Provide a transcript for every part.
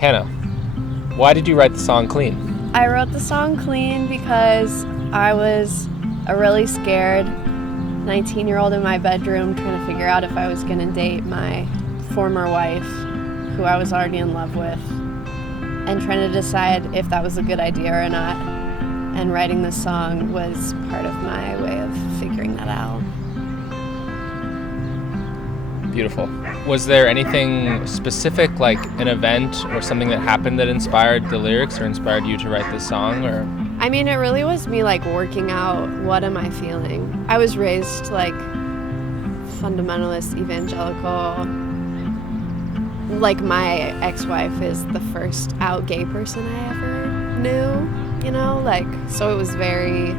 Hannah, why did you write the song Clean? I wrote the song Clean because I was a really scared 19-year-old in my bedroom trying to figure out if I was going to date my former wife, who I was already in love with, and trying to decide if that was a good idea or not. And writing this song was part of my way of figuring that out. Beautiful. Was there anything specific, like an event or something that happened that inspired the lyrics or inspired you to write this song? Or I mean, it really was me working out, what am I feeling? I was raised fundamentalist evangelical. My ex-wife is the first out gay person I ever knew, so it was very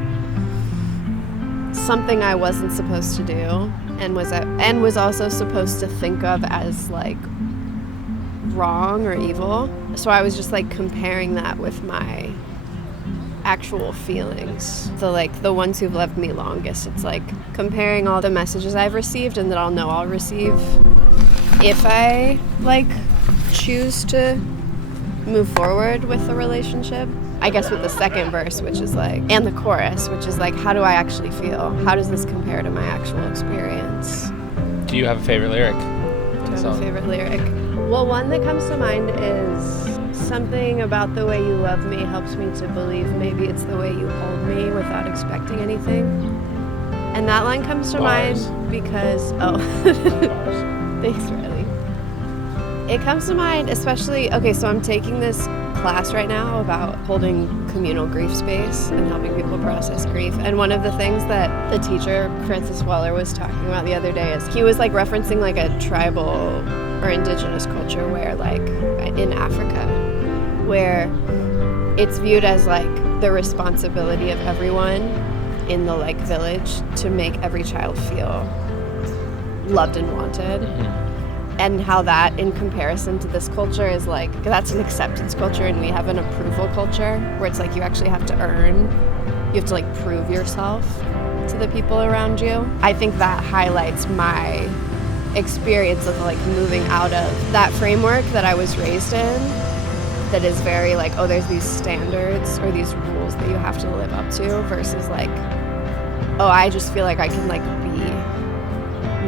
something I wasn't supposed to do and was also supposed to think of as wrong or evil. So I was just comparing that with my actual feelings. The ones who've loved me longest, it's comparing all the messages I've received and that I'll know I'll receive if I choose to move forward with the relationship. I guess with the second verse, which is and the chorus, which is how do I actually feel? How does this compare to my actual experience? do you have a favorite lyric? Do I have a favorite lyric? Well, one that comes to mind is something about the way you love me helps me to believe maybe it's the way you hold me without expecting anything. And that line comes to Bars. mind because, Bars. Thanks, Reilly. It comes to mind especially, so I'm taking this class right now about holding communal grief space and helping people process grief. And one of the things that the teacher, Francis Weller, was talking about the other day is he was referencing a tribal or indigenous culture where in Africa, where it's viewed as the responsibility of everyone in the village to make every child feel loved and wanted. Mm-hmm. And how that, in comparison to this culture, is that's an acceptance culture, and we have an approval culture where it's you actually have to earn, you have to prove yourself to the people around you. I think that highlights my experience of moving out of that framework that I was raised in, that is very there's these standards or these rules that you have to live up to, versus I just feel I can be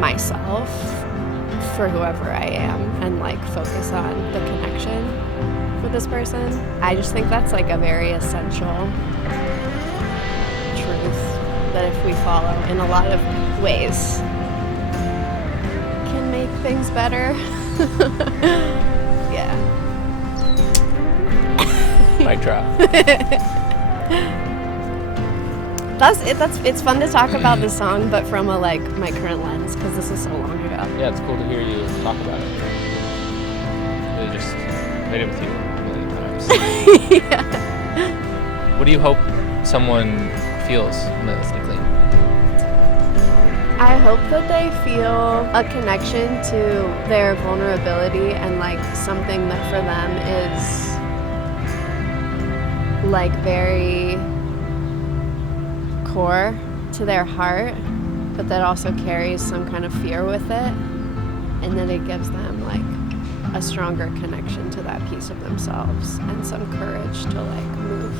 myself for whoever I am and focus on the connection with this person. I just think that's a very essential truth that if we follow in a lot of ways can make things better. Yeah. Mic drop. It's fun to talk about the song, but from a my current lens, because this is so long ago. Yeah, it's cool to hear you talk about it. Really just made it with you a million times. Yeah. What do you hope someone feels when they listen to Clean? I hope that they feel a connection to their vulnerability and something that for them is very core to their heart, but that also carries some kind of fear with it, and then it gives them a stronger connection to that piece of themselves and some courage to move